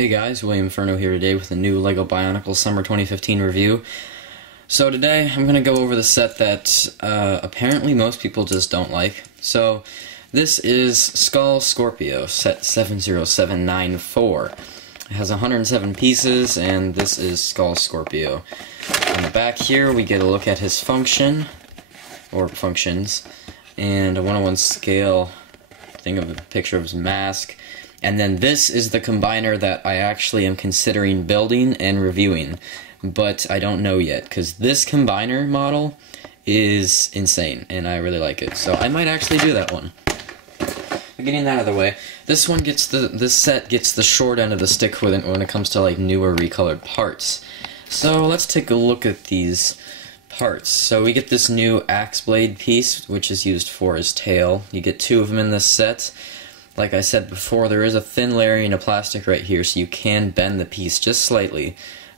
Hey guys, William Inferno here today with a new LEGO Bionicle Summer 2015 review. So today I'm going to go over the set that apparently most people just don't like. So this is Scorpio, set 70794. It has 107 pieces, and this is Scorpio. On the back here we get a look at his function, or functions, and a 1:1 scale thing of a picture of his mask. And then this is the combiner that I actually am considering building and reviewing, but I don't know yet, because this combiner model is insane, and I really like it, so I might actually do that one. But getting that out of the way, this set gets the short end of the stick when it comes to like newer recolored parts. So let's take a look at these parts. So we get this new axe blade piece, which is used for his tail. You get two of them in this set. Like I said before, there is a thin layering of plastic right here, so you can bend the piece just slightly.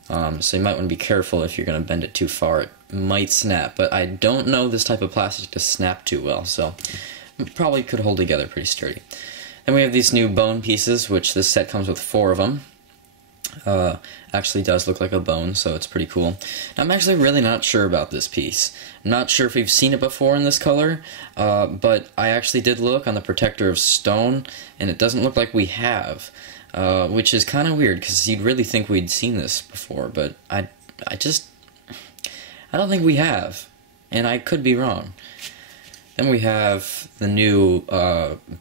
So you might want to be careful if you're going to bend it too far. It might snap, but I don't know this type of plastic to snap too well, so it probably could hold together pretty sturdy. Then we have these new bone pieces, which this set comes with 4 of them. Actually does look like a bone, so it's pretty cool. I'm actually really not sure about this piece. I'm not sure if we've seen it before in this color, but I actually did look on the protector of stone, and it doesn't look like we have, which is kind of weird, because you'd really think we'd seen this before, but I don't think we have, and I could be wrong. Then we have the new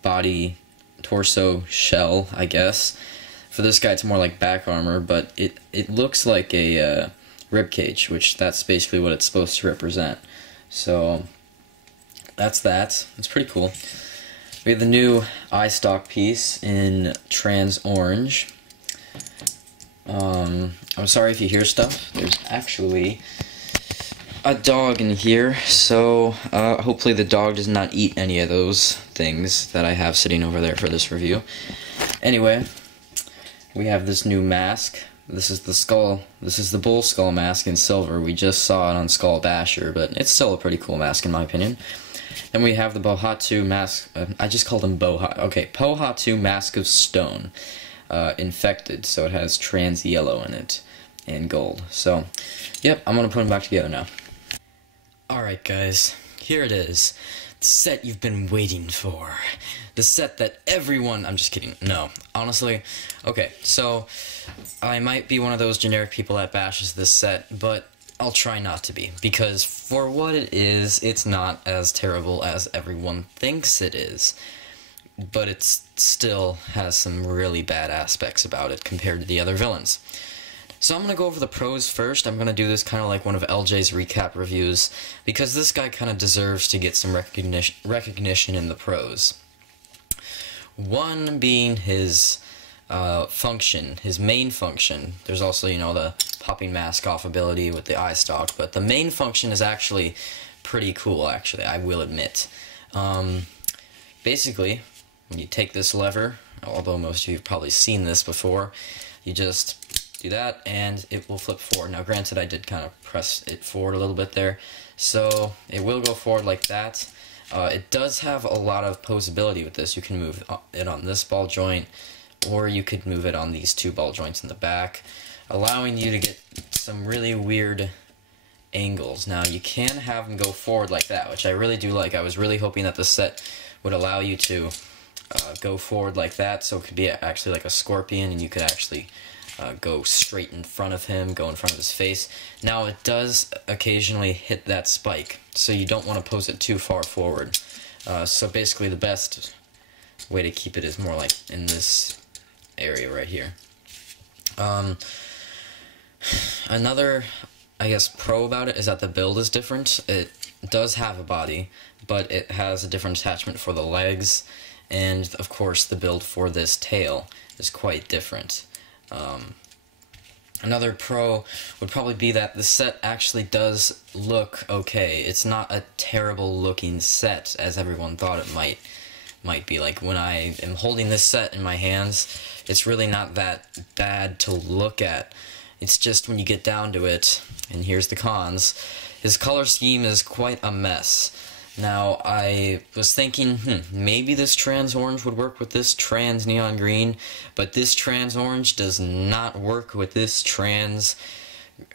body torso shell, I guess. For this guy, it's more like back armor, but it looks like a rib cage, which that's basically what it's supposed to represent. So that's that. It's pretty cool. We have the new eye stalk piece in trans orange. I'm sorry if you hear stuff. There's actually a dog in here, so hopefully the dog does not eat any of those things that I have sitting over there for this review. Anyway, we have this new mask. This is the bull skull mask in silver. We just saw it on Skull Basher, but it's still a pretty cool mask in my opinion. Then we have the Bohatu mask. I just called him Boha. Okay, Pohatu Mask of Stone, infected, so it has trans yellow in it and gold. So, yep, I'm gonna put them back together now. All right, guys, here it is. The set you've been waiting for. The set that everyone... I'm just kidding. No. Honestly. Okay, so I might be one of those generic people that bashes this set, but I'll try not to be. Because for what it is, it's not as terrible as everyone thinks it is. But it still has some really bad aspects about it compared to the other villains. So I'm going to go over the pros first. I'm going to do this kind of like one of LJ's recap reviews, because this guy kind of deserves to get some recognition in the pros. One being his function, his main function. There's also, you know, the popping mask off ability with the eye stalk, but the main function is actually pretty cool, actually, I will admit. Basically, when you take this lever, although most of you have probably seen this before, you just do that, and it will flip forward. Now, granted, I did kind of press it forward a little bit there, so it will go forward like that. It does have a lot of posability with this. You can move it on this ball joint, or you could move it on these 2 ball joints in the back, allowing you to get some really weird angles. Now, you can have them go forward like that, which I really do like. I was really hoping that the set would allow you to go forward like that, so it could be actually like a scorpion, and you could actually go straight in front of him, go in front of his face. Now, it does occasionally hit that spike, so you don't want to pose it too far forward. So basically the best way to keep it is more like in this area right here. Another, I guess, pro about it is that the build is different. It does have a body, but it has a different attachment for the legs, and of course the build for this tail is quite different. Another pro would probably be that the set actually does look okay. It's not a terrible looking set as everyone thought it might be. Like, when I am holding this set in my hands, it's really not that bad to look at. It's just when you get down to it, and here's the cons, his color scheme is quite a mess. Now, I was thinking, maybe this trans orange would work with this trans neon green, but this trans orange does not work with this trans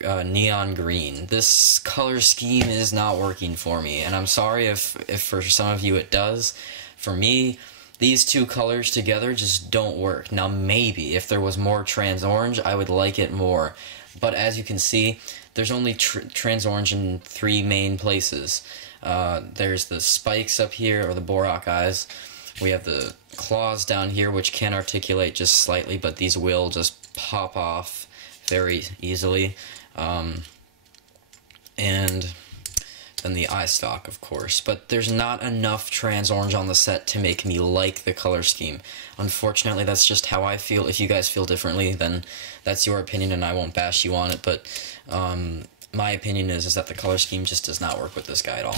neon green. This color scheme is not working for me, and I'm sorry if for some of you it does. For me, these two colors together just don't work. Now, maybe if there was more trans orange, I would like it more, but as you can see, there's only trans orange in 3 main places. There's the spikes up here, or the Borak eyes. We have the claws down here, which can articulate just slightly, but these will just pop off very easily. And then the eye stalk, of course. But there's not enough trans orange on the set to make me like the color scheme. Unfortunately, that's just how I feel. If you guys feel differently, then that's your opinion, and I won't bash you on it. But my opinion is that the color scheme just does not work with this guy at all.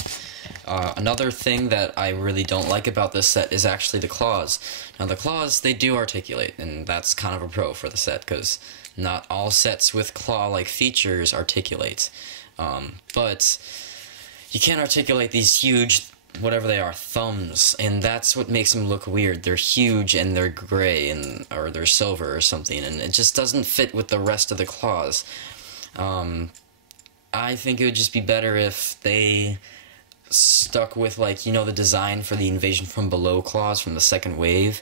Another thing that I really don't like about this set is actually the claws. Now, the claws, they do articulate, and that's kind of a pro for the set, because not all sets with claw-like features articulate. But you can't articulate these huge, whatever they are, thumbs, and that's what makes them look weird. They're huge, and they're gray, or they're silver or something, and it just doesn't fit with the rest of the claws. I think it would just be better if they stuck with, like, you know, the design for the Invasion from Below claws from the second wave.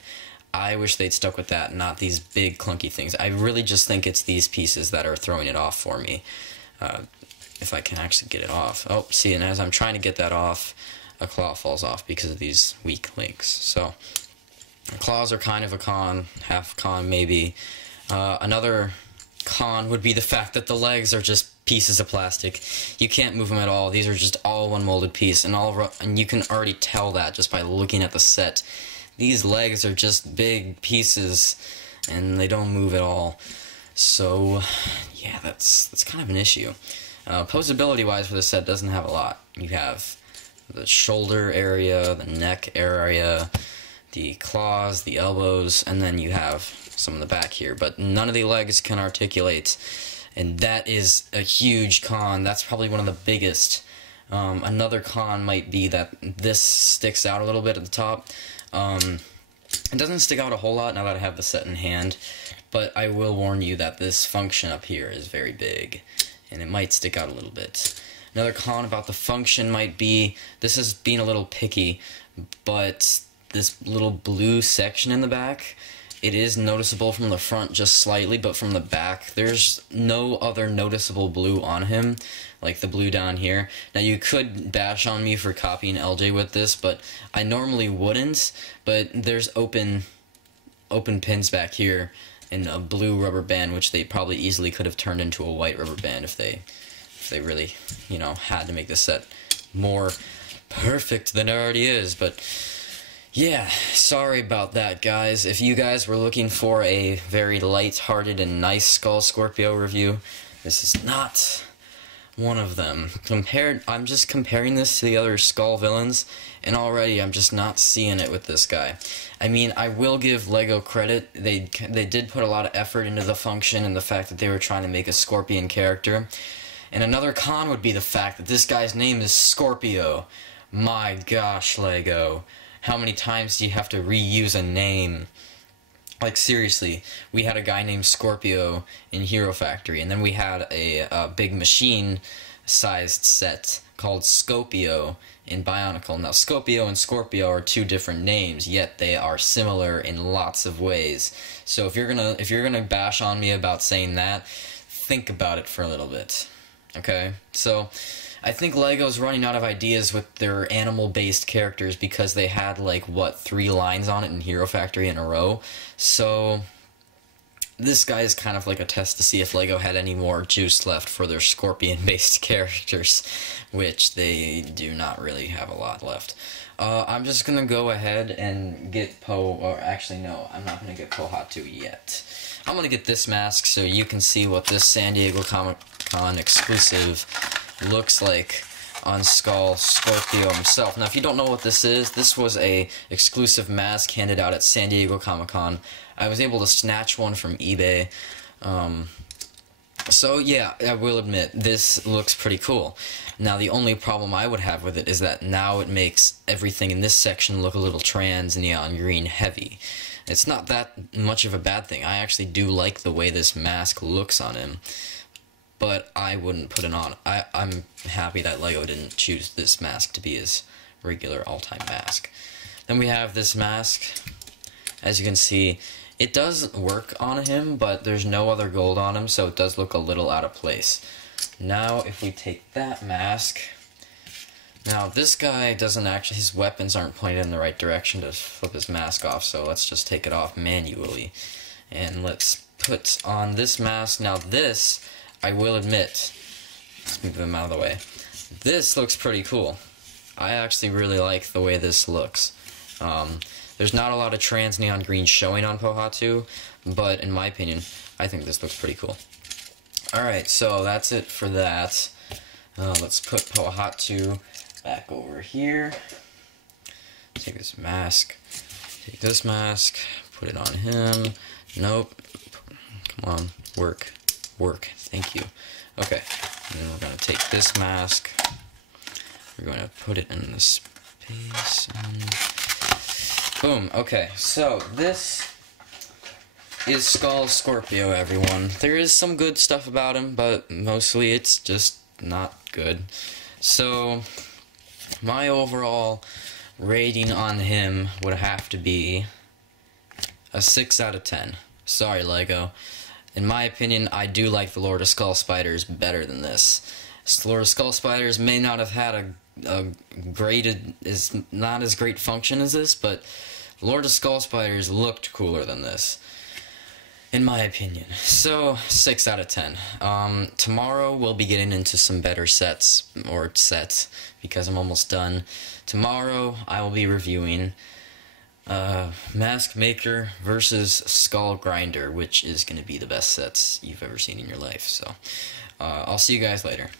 I wish they'd stuck with that, not these big clunky things. I really just think it's these pieces that are throwing it off for me. If I can actually get it off. Oh, see, and as I'm trying to get that off, a claw falls off because of these weak links. So, claws are kind of a con, half con maybe. Another con would be the fact that the legs are just pieces of plastic. You can't move them at all. These are just all one molded piece, and you can already tell that just by looking at the set. These legs are just big pieces, and they don't move at all. So, yeah, that's kind of an issue. Posability-wise for this set doesn't have a lot. You have the shoulder area, the neck area, the claws, the elbows, and then you have some in the back here. But none of the legs can articulate, and that is a huge con. That's probably one of the biggest. Another con might be that this sticks out a little bit at the top. It doesn't stick out a whole lot now that I have the set in hand, but I will warn you that this function up here is very big, and it might stick out a little bit. Another con about the function might be, this is being a little picky, but this little blue section in the back, it is noticeable from the front just slightly, but from the back, there's no other noticeable blue on him, like the blue down here. Now, you could bash on me for copying LJ with this, but I normally wouldn't, but there's open pins back here and a blue rubber band, which they probably easily could have turned into a white rubber band if they really, you know, had to make the set more perfect than it already is. But yeah, sorry about that, guys. If you guys were looking for a very light-hearted and nice Skull Scorpio review, this is not one of them. I'm just comparing this to the other Skull villains, and already I'm just not seeing it with this guy. I mean, I will give LEGO credit. They did put a lot of effort into the function and the fact that they were trying to make a Scorpion character. And another con would be the fact that this guy's name is Scorpio. My gosh, LEGO. How many times do you have to reuse a name? Like, seriously, we had a guy named Scorpio in Hero Factory, and then we had a big machine-sized set called Scorpio in Bionicle. Now, Scorpio and Scorpio are two different names, yet they are similar in lots of ways. So if you're gonna bash on me about saying that, think about it for a little bit. Okay? So I think LEGO's running out of ideas with their animal-based characters because they had, like, what, 3 lines on it in Hero Factory in a row. So this guy is kind of like a test to see if LEGO had any more juice left for their Scorpion-based characters, which they do not really have a lot left. I'm just going to go ahead and get or actually, no, I'm not going to get Pohatu yet. I'm going to get this mask so you can see what this San Diego Comic-Con exclusive looks like on Skull Scorpio himself. Now, if you don't know what this was a exclusive mask handed out at San Diego Comic-Con. I was able to snatch one from eBay. So yeah, I will admit, this looks pretty cool. Now the only problem I would have with it is that now it makes everything in this section look a little trans neon green heavy. It's not that much of a bad thing. I actually do like the way this mask looks on him, but I wouldn't put it on. I'm happy that LEGO didn't choose this mask to be his regular all-time mask. Then we have this mask. As you can see, it does work on him, but there's no other gold on him, so it does look a little out of place. Now, if we take that mask, now this guy doesn't actually, his weapons aren't pointed in the right direction to flip his mask off, so let's just take it off manually. And let's put on this mask. Now this, I will admit, let's move him out of the way. This looks pretty cool. I actually really like the way this looks. There's not a lot of trans neon green showing on Pohatu, but in my opinion, I think this looks pretty cool. Alright, so that's it for that. Let's put Pohatu back over here. Take this mask, put it on him. Nope. Come on, work. Thank you. Okay, and then we're going to take this mask. We're going to put it in the space and boom. Okay, so this is Scorpio, everyone. There is some good stuff about him, but mostly it's just not good. So my overall rating on him would have to be a 6 out of 10. Sorry, LEGO. In my opinion, I do like the Lord of Skull Spiders better than this. Lord of Skull Spiders may not have had not as great function as this, but Lord of Skull Spiders looked cooler than this, in my opinion. So 6 out of 10. Tomorrow we'll be getting into some better sets, because I'm almost done. Tomorrow I will be reviewing Mask Maker versus Skull Grinder, which is going to be the best sets you've ever seen in your life. So I'll see you guys later.